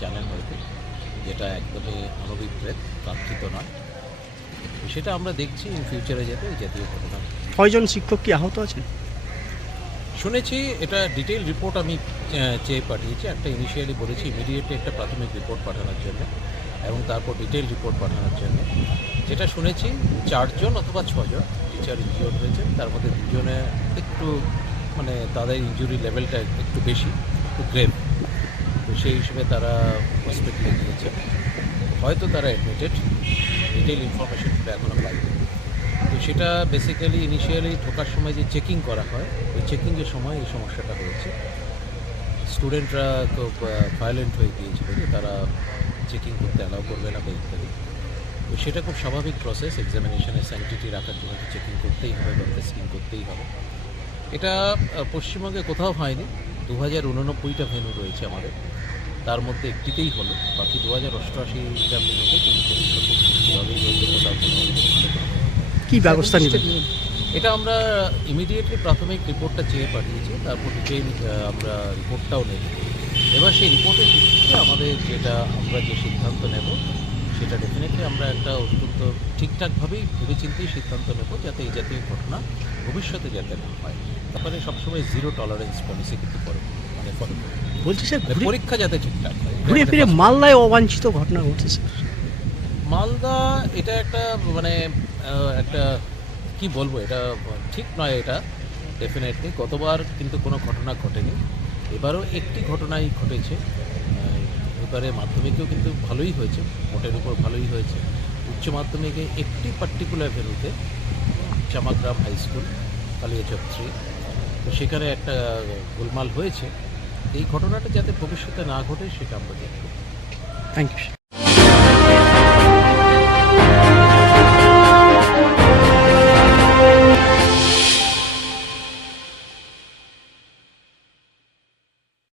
জানেন হয়তো যেটা একদমই অনভিপ্রেত প্রার্থিত নয়। সেটা আমরা দেখছি ইন ফিউচারে যাতে জাতীয় ঘটনা ছয়জন শিক্ষক কি আহত আছেন? শুনেছি এটা ডিটেল রিপোর্ট আমি চেয়ে পাঠিয়েছি। একটা ইনিশিয়ালি বলেছি ইমিডিয়েটলি একটা প্রাথমিক রিপোর্ট পাঠানোর জন্য। এবং তারপর ডিটেল রিপোর্ট পাঠানোর জন্য। যেটা শুনেছি, চারজন অথবা ছজন টিচার ইনজিওর্ড হয়েছেন। তার মধ্যে দুজনে একটু মানে তাদের ইঞ্জুরি লেভেলটা একটু বেশি, একটু গ্রেভ তো সেই হিসেবে তারা হসপিটালে গিয়েছে। হয়তো তারা অ্যাডমিটেড ডিটেল ইনফরমেশনটা এখনও পাইনি। তো সেটা বেসিক্যালি ইনিশিয়ালি ঢোকার সময় যে চেকিং করা হয়, ওই চেকিংয়ের সময় এই সমস্যাটা হয়েছে। স্টুডেন্টরা খুব ভায়োলেন্ট হয়ে গিয়েছিল যে তারা চেকিং করতে অ্যালাউ করবে না বা ইত্যাদি। তো সেটা খুব স্বাভাবিক প্রসেস এক্সামিনেশনে স্যানিটিটি রাখার জন্য তো চেকিং করতেই হবে বা টেস্টিং করতেই হবে। এটা পশ্চিমবঙ্গে কোথাও হয়নি। দু হাজার উননব্বইটা ভেন্যু রয়েছে আমাদের। তার মধ্যে একটিতেই হলো। বাকি দু হাজার অষ্টআশিটা ভেন্যুতে কিন্তু পরীক্ষা খুব হয়েছে কোথাও কোনো ভালো ব্যবস্থা এটা আমরা ইমিডিয়েটলি প্রাথমিক রিপোর্টটা চেয়ে পাঠিয়েছি। তারপর ডিটেইল আমরা রিপোর্টটাও নেব। এবার সেই রিপোর্টের ভিত্তিতে আমাদের যেটা আমরা যে সিদ্ধান্ত নেব সেটা ডেফিনেটলি আমরা একটা অত্যন্ত ঠিকঠাকভাবেই ভেবেচিন্তেই সিদ্ধান্ত নেব যাতে এই জাতীয় ঘটনা ভবিষ্যতে যাতে না হয়। তারপরে সবসময় জিরো টলারেন্স পলিসি কিন্তু করে মানে ফলো বলছি স্যার মানে পরীক্ষা যাতে ঠিকঠাক হয়। ঘুরে ফিরে মালদায় অবাঞ্ছিত ঘটনা ঘটেছে মালদা এটা একটা মানে একটা কি বলব এটা ঠিক নয় এটা ডেফিনেটলি গতবার কিন্তু কোনো ঘটনা ঘটেনি। এবারও একটি ঘটনাই ঘটেছে। এবারে মাধ্যমিকেও কিন্তু ভালোই হয়েছে মোটের উপর ভালোই হয়েছে। উচ্চ মাধ্যমিকে একটি পার্টিকুলার ভেন্যুতে Chamagram high school Kaliachak three তো সেখানে একটা গোলমাল হয়েছে। এই ঘটনাটা যাতে ভবিষ্যতে না ঘটে, সেটা আমরা দেখব। Thank you